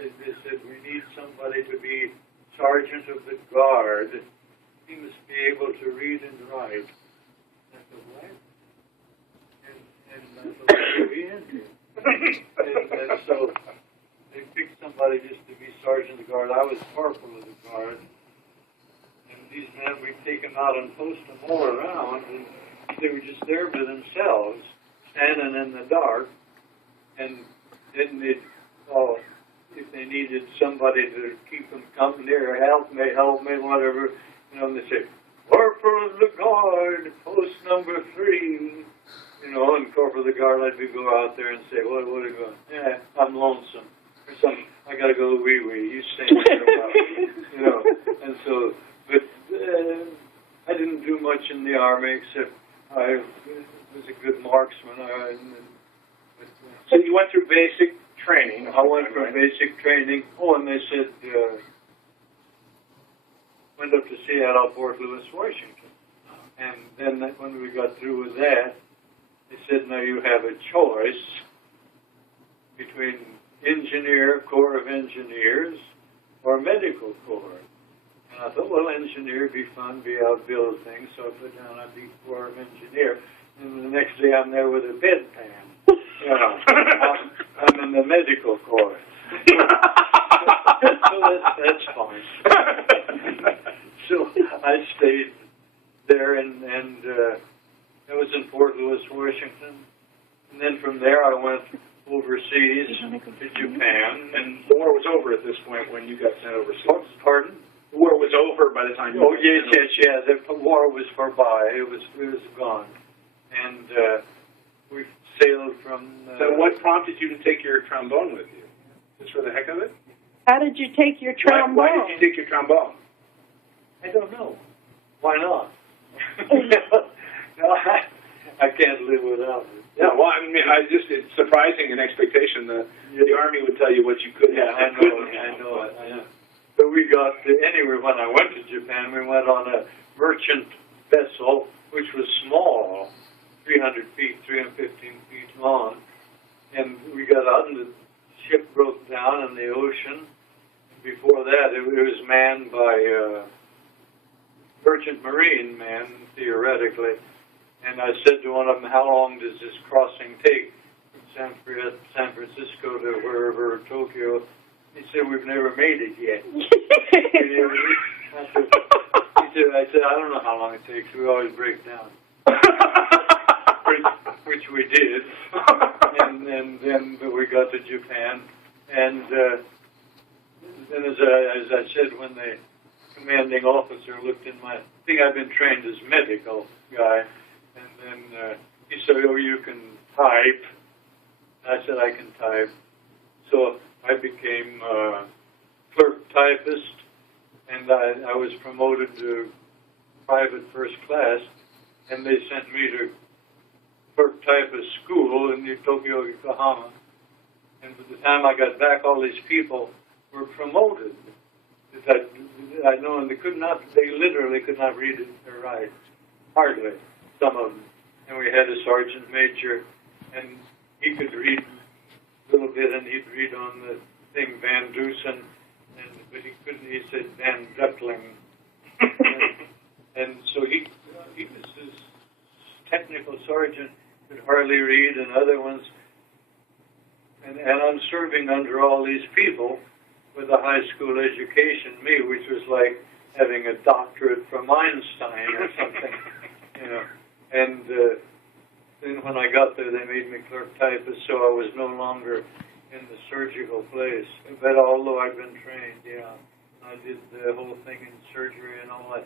they said, we need somebody to be sergeant of the guard. He must be able to read and write. I said, what? And I thought, what are you into? And so they picked somebody just to be sergeant of the guard. I was corporal of the guard. And these men, we'd take them out and post them all around, and they were just there by themselves, standing in the dark. And then they'd, if they needed somebody to keep them company or help me, whatever, you know, and they say, Corporal of the Guard, post number 3. You know, and Corporal of the Guard, I'd go out there and say, what are you going? Yeah, I'm lonesome. Or something. I got to go to WWII. You stay there a while. You know, and so, but I didn't do much in the Army except I was a good marksman. So you went through basic training. I went through basic training. Oh, and they said, went up to Seattle, Fort Lewis, Washington. And then when we got through with that, they said, now you have a choice between engineer, Corps of Engineers, or medical corps. And I thought, well, engineer would be fun, be out build things, so I put down I'd be Corps of Engineer. And the next day I'm there with a bedpan. You know, I'm in the medical corps. So that's fine. So I stayed there, and it was in Fort Lewis, Washington. And then from there I went overseas to Japan. And the war was over at this point when you got sent overseas. Pardon? The war was over by the time you got sent overseas. The war was by. It was gone. And we sailed from... so what prompted you to take your trombone with you? Just for the heck of it? How did you take your trombone? Why did you take your trombone? I don't know. Why not? No, I can't live without it. Yeah, well, I mean, it's surprising an expectation that the Army would tell you what you could have and couldn't have. I know. But we got, anyway, when I went to Japan, we went on a merchant vessel, which was small, 300 feet, 315 feet long. And we got out and the ship broke down in the ocean. Before that, it was manned by merchant marine men, theoretically. And I said to one of them, how long does this crossing take from San Francisco to wherever, Tokyo? He said, we've never made it yet. I said, I don't know how long it takes. We always break down. which we did. And then we got to Japan. And then as I said, when the commanding officer looked in my thing, I've been trained as medical guy. And then he said, oh, you can type. I said, I can type. So I became clerk typist, and I was promoted to private first class, and they sent me to clerk typist school in Tokyo, Yokohama. And by the time I got back, all these people were promoted. I know, and they literally could not read it or write, hardly, some of them. And we had a sergeant major, and he could read a little bit, and he'd read on the thing Van Dusen, but he couldn't. He said Van Duckling, and so he was this technical sergeant, could hardly read, and other ones. And I'm serving under all these people with a high school education, me, which was like having a doctorate from Einstein or something, you know. And then when I got there, they made me clerk typist, so I was no longer in the surgical place. But although I'd been trained, yeah, I did the whole thing in surgery and all that.